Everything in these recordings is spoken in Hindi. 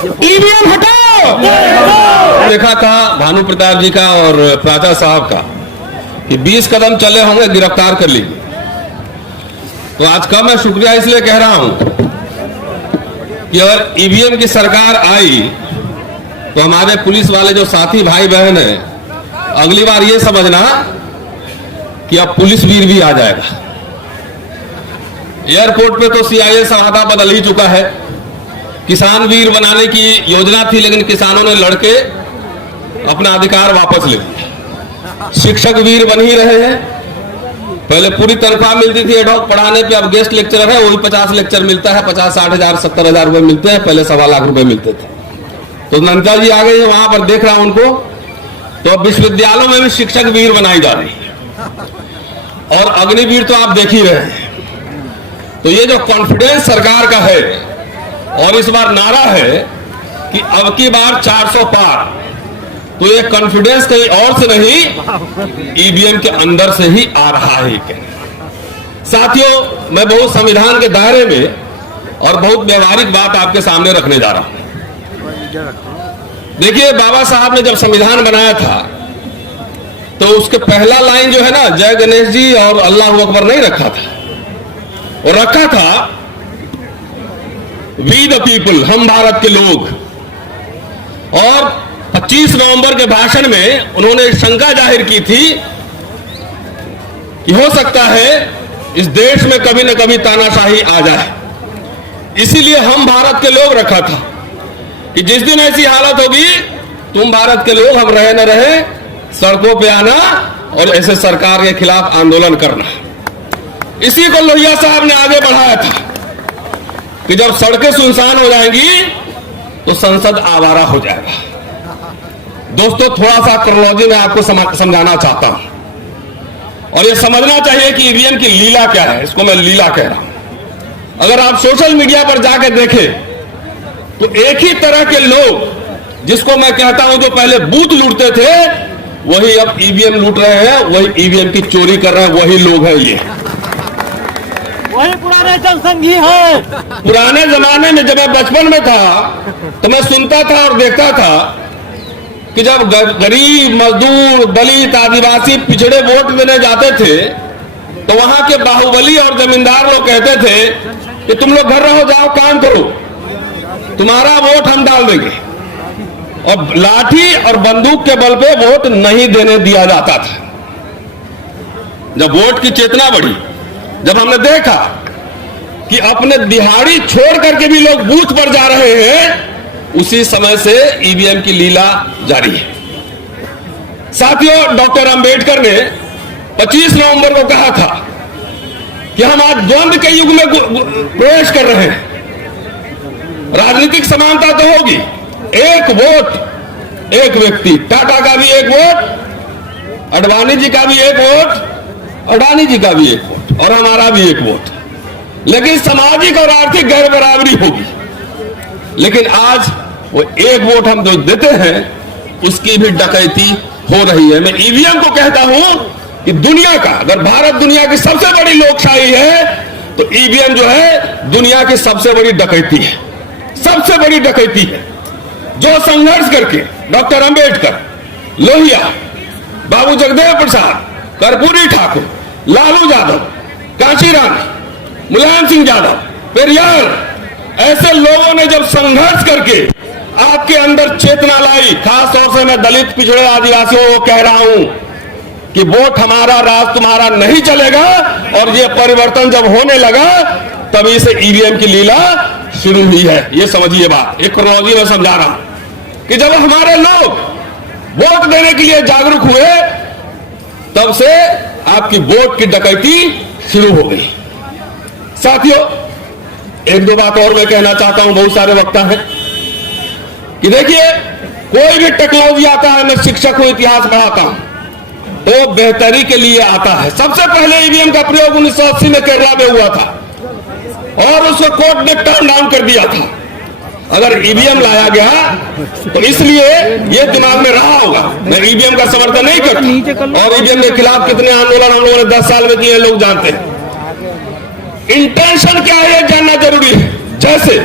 ईवीएम हटाओ। देखा था भानु प्रताप जी का और प्राचा साहब का कि 20 कदम चले होंगे गिरफ्तार कर ली। तो आज का मैं शुक्रिया इसलिए कह रहा हूं कि अगर ईवीएम की सरकार आई तो हमारे पुलिस वाले जो साथी भाई बहन हैं, अगली बार ये समझना कि अब पुलिस वीर भी आ जाएगा। एयरपोर्ट पे तो सीआईए सहायता बदल ही चुका है। किसान वीर बनाने की योजना थी, लेकिन किसानों ने लड़के अपना अधिकार वापस ले लिया। शिक्षक वीर बन ही रहे हैं। पहले पूरी तनख्वाह मिलती थी एडहॉक पढ़ाने पे, अब गेस्ट लेक्चरर है वही 50 लेक्चर मिलता है, 50-60 हजार 70 हजार रुपए मिलते हैं, पहले 1.25 लाख रुपए मिलते थे। तो नंदा जी आ गए हैं, वहां पर देख रहा हूं उनको। तो अब विश्वविद्यालयों में भी शिक्षक वीर बनाई जा रही है और अग्निवीर तो आप देख ही रहे हैं। तो ये जो कॉन्फिडेंस सरकार का है और इस बार नारा है कि अब की बार 400 पार, तो ये कॉन्फिडेंस कहीं और से नहीं ईवीएम के अंदर से ही आ रहा है। साथियों, मैं बहुत संविधान के दायरे में और बहुत व्यवहारिक बात आपके सामने रखने जा रहा हूं। देखिए, बाबा साहब ने जब संविधान बनाया था तो उसके पहला लाइन जो है ना, जय गणेश जी और अल्लाह अकबर नहीं रखा था, और रखा था वी द पीपल, हम भारत के लोग। और 25 नवंबर के भाषण में उन्होंने शंका जाहिर की थी कि हो सकता है इस देश में कभी न कभी तानाशाही आ जाए, इसीलिए हम भारत के लोग रखा था कि जिस दिन ऐसी हालत होगी, तुम भारत के लोग, हम रहे न रहे, सड़कों पे आना और ऐसे सरकार के खिलाफ आंदोलन करना। इसी को लोहिया साहब ने आगे बढ़ाया था कि जब सड़कें सुनसान हो जाएंगी तो संसद आवारा हो जाएगा। दोस्तों, थोड़ा सा क्रोनोलॉजी में आपको समझाना चाहता हूं और ये समझना चाहिए कि ईवीएम की लीला क्या है। इसको मैं लीला कह रहा हूं। अगर आप सोशल मीडिया पर जाकर देखें तो एक ही तरह के लोग, जिसको मैं कहता हूं जो पहले बूथ लूटते थे, वही अब ईवीएम लूट रहे हैं, वही ईवीएम की चोरी कर रहे हैं, वही लोग हैं। ये वही पुराने जनसंघी है। पुराने जमाने में जब मैं बचपन में था तो मैं सुनता था और देखता था कि जब गरीब, मजदूर, दलित, आदिवासी, पिछड़े वोट देने जाते थे तो वहां के बाहुबली और जमींदार लोग कहते थे कि तुम लोग घर रहो, जाओ काम करो, तुम्हारा वोट हम डाल देंगे। और लाठी और बंदूक के बल पे वोट नहीं देने दिया जाता था। जब वोट की चेतना बढ़ी, जब हमने देखा कि अपने दिहाड़ी छोड़ करके भी लोग बूथ पर जा रहे हैं, उसी समय से ईवीएम की लीला जारी है। साथियों, डॉक्टर अंबेडकर ने 25 नवंबर को कहा था कि हम आज द्वंद्व के युग में प्रवेश कर रहे हैं। राजनीतिक समानता तो होगी, एक वोट एक व्यक्ति, टाटा का भी एक वोट, अडवाणी जी का भी एक वोट, अडानी जी का भी एक वोट और हमारा भी एक वोट, लेकिन सामाजिक और आर्थिक गैर बराबरी होगी। लेकिन आज वो एक वोट हम जो देते हैं उसकी भी डकैती हो रही है। मैं ईवीएम को कहता हूं कि दुनिया का, अगर भारत दुनिया की सबसे बड़ी लोकशाही है तो ईवीएम जो है दुनिया की सबसे बड़ी डकैती है, सबसे बड़ी डकैती है। जो संघर्ष करके डॉक्टर अंबेडकर, लोहिया, बाबू जगदेव प्रसाद, कर्पूरी ठाकुर, लालू यादव, कांशीराम, मुलायम सिंह यादव, पेरियार, ऐसे लोगों ने जब संघर्ष करके आपके अंदर चेतना लाई, खास तौर से मैं दलित, पिछड़े, आदिवासियों को कह रहा हूं कि वोट हमारा, राज तुम्हारा नहीं चलेगा। और ये परिवर्तन जब होने लगा तभी से ईवीएम की लीला शुरू हुई है। ये समझिए बात, एक क्रोनोलॉजी में समझा रहा हूं कि जब हमारे लोग वोट देने के लिए जागरूक हुए तब से आपकी वोट की डकैती शुरू हो गई। साथियों, एक दो बात और मैं कहना चाहता हूं, बहुत सारे वक्ता हैं कि देखिए, कोई भी टेक्नोलॉजी आता है, मैं शिक्षक हूं, इतिहास पढ़ाता हूं, तो बेहतरी के लिए आता है। सबसे पहले ईवीएम का प्रयोग 1980 में केरला में हुआ था और उसको कोर्ट ने टर्न डाउन कर दिया था। अगर ईवीएम लाया गया तो इसलिए ये दिमाग में रहा होगा। मैं ईवीएम का समर्थन नहीं करता और ईवीएम के खिलाफ कितने आंदोलन हम लोगों ने 10 साल में किए, लोग जानते हैं। इंटेंशन क्या है ये जानना जरूरी है। जैसे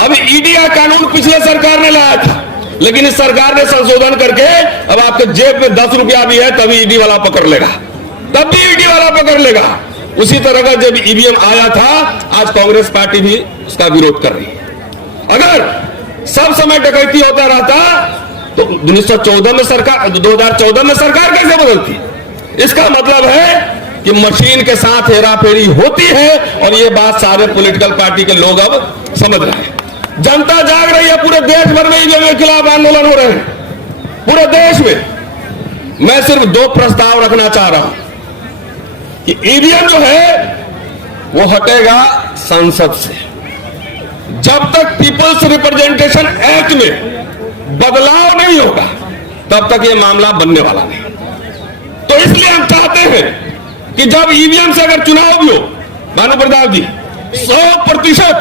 अब ईडी का कानून पिछले सरकार ने लाया था, लेकिन इस सरकार ने संशोधन करके अब आपके जेब में 10 रुपया भी है तभी ईडी वाला पकड़ लेगा, तब भी ईडी वाला पकड़ लेगा। उसी तरह का जब ईवीएम आया था, आज कांग्रेस पार्टी भी उसका विरोध कर रही है। अगर सब समय डकैती होता रहता तो 1914 में सरकार 2014 में सरकार कैसे बदलती? इसका मतलब है कि मशीन के साथ हेराफेरी होती है, और ये बात सारे पॉलिटिकल पार्टी के लोग अब समझ रहे हैं। जनता जाग रही है, पूरे देश भर में ईवीएम के खिलाफ आंदोलन हो रहे हैं, पूरे देश में। मैं सिर्फ 2 प्रस्ताव रखना चाह रहा हूं कि ईवीएम जो है वो हटेगा संसद से। जब तक पीपल्स रिप्रेजेंटेशन एक्ट में बदलाव नहीं होगा तब तक ये मामला बनने वाला नहीं। तो इसलिए हम चाहते हैं कि जब ईवीएम से अगर चुनाव भी हो, भानु प्रताप जी, 100%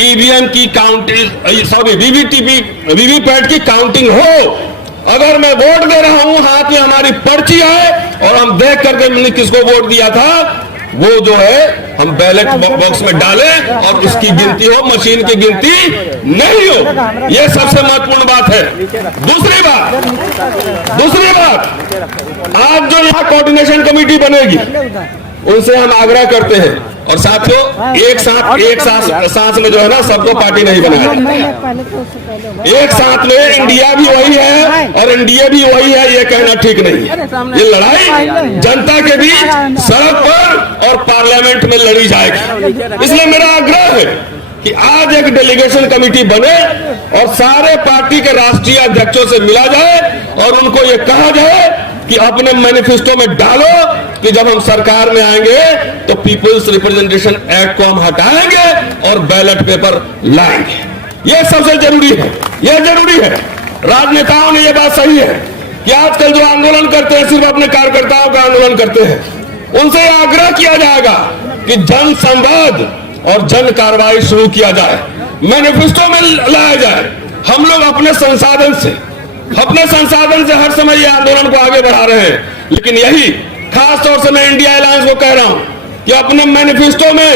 ईवीएम की काउंटिंग, सॉरी वीवीपैट की काउंटिंग हो। अगर मैं वोट दे रहा हूं, हाथ में हमारी पर्ची है और हम देख करके मैंने किसको वोट दिया था, वो जो है हम बैलेट बॉक्स में डालें और उसकी गिनती हो, मशीन की गिनती नहीं हो। यह सबसे महत्वपूर्ण बात है। दूसरी बात, आज जो यहाँ कोऑर्डिनेशन कमेटी बनेगी उनसे हम आग्रह करते हैं, और साथियों एक साथ में जो है ना सबको पार्टी नहीं बनाया, एक साथ में इंडिया भी वही है और एनडीए भी वही है, ये कहना ठीक नहीं है। ये लड़ाई जनता के बीच सड़क पर और पार्लियामेंट में लड़ी जाएगी। इसलिए मेरा आग्रह है कि आज एक डेलीगेशन कमेटी बने और सारे पार्टी के राष्ट्रीय अध्यक्षों से मिला जाए और उनको ये कहा जाए कि अपने मैनिफेस्टो में डालो कि जब हम सरकार में आएंगे तो पीपल्स रिप्रेजेंटेशन एक्ट को हम हटाएंगे और बैलेट पेपर लाएंगे। यह सबसे जरूरी है, यह जरूरी है। राजनेताओं ने यह बात सही है कि आजकल जो आंदोलन करते हैं सिर्फ अपने कार्यकर्ताओं का आंदोलन करते हैं। उनसे यह आग्रह किया जाएगा कि जन संवाद और जन कार्रवाई शुरू किया जाए, मैनिफेस्टो में लाया जाए। हम लोग अपने संसाधन से हर समय ये आंदोलन को आगे बढ़ा रहे हैं, लेकिन यही खास तौर से मैं इंडिया अलायंस को कह रहा हूं कि अपने मैनिफेस्टो में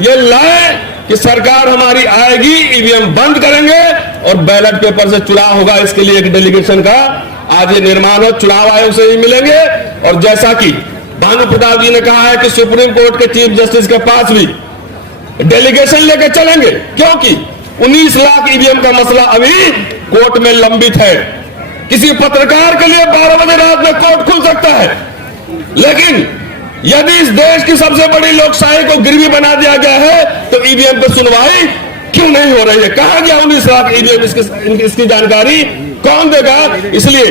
ये लाए कि सरकार हमारी आएगी, ईवीएम बंद करेंगे और बैलेट पेपर से चुनाव होगा। इसके लिए एक डेलीगेशन का आज ये निर्माण हो, चुनाव आयोग से ही मिलेंगे। और जैसा कि भानु प्रताप जी ने कहा है कि सुप्रीम कोर्ट के चीफ जस्टिस के पास भी डेलीगेशन लेकर चलेंगे, क्योंकि 19 लाख ईवीएम का मसला अभी कोर्ट में लंबित है। किसी पत्रकार के लिए 12 बजे रात में कोर्ट खुल सकता है, लेकिन यदि इस देश की सबसे बड़ी लोकशाही को गिरवी बना दिया गया है तो ईवीएम पर सुनवाई क्यों नहीं हो रही है? कहां गया 19 लाख ईवीएम? इसकी जानकारी कौन देगा? इसलिए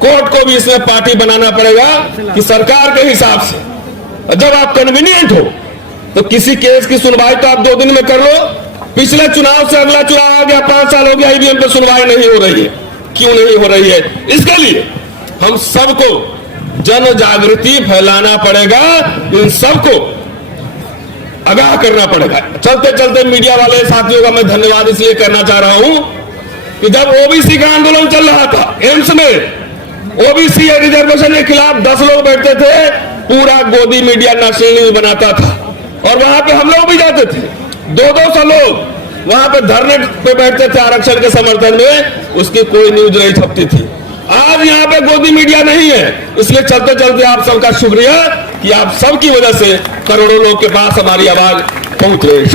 कोर्ट को भी इसमें पार्टी बनाना पड़ेगा कि सरकार के हिसाब से जब आप कन्वीनियंट हो तो किसी केस की सुनवाई तो आप 2 दिन में कर लो। पिछले चुनाव से अगला चुनाव आ गया, 5 साल हो गया, ईवीएम पर सुनवाई नहीं हो रही है। क्यों नहीं हो रही है? इसके लिए हम सबको जन जागृति फैलाना पड़ेगा, इन सबको आगाह करना पड़ेगा। चलते चलते मीडिया वाले साथियों का मैं धन्यवाद इसलिए करना चाह रहा हूं कि जब ओबीसी का आंदोलन चल रहा था, एम्स में ओबीसी रिजर्वेशन के खिलाफ 10 लोग बैठते थे, पूरा गोदी मीडिया नेशनल न्यूज बनाता था और वहां पे हम लोग भी जाते थे। 200 लोग वहां पे धरने पे बैठते थे आरक्षण के समर्थन में, उसकी कोई न्यूज नहीं छपती थी। आज यहाँ पे गोदी मीडिया नहीं है, इसलिए चलते चलते आप सबका शुक्रिया कि आप सबकी वजह से करोड़ों लोग के पास हमारी आवाज पहुंच रही है।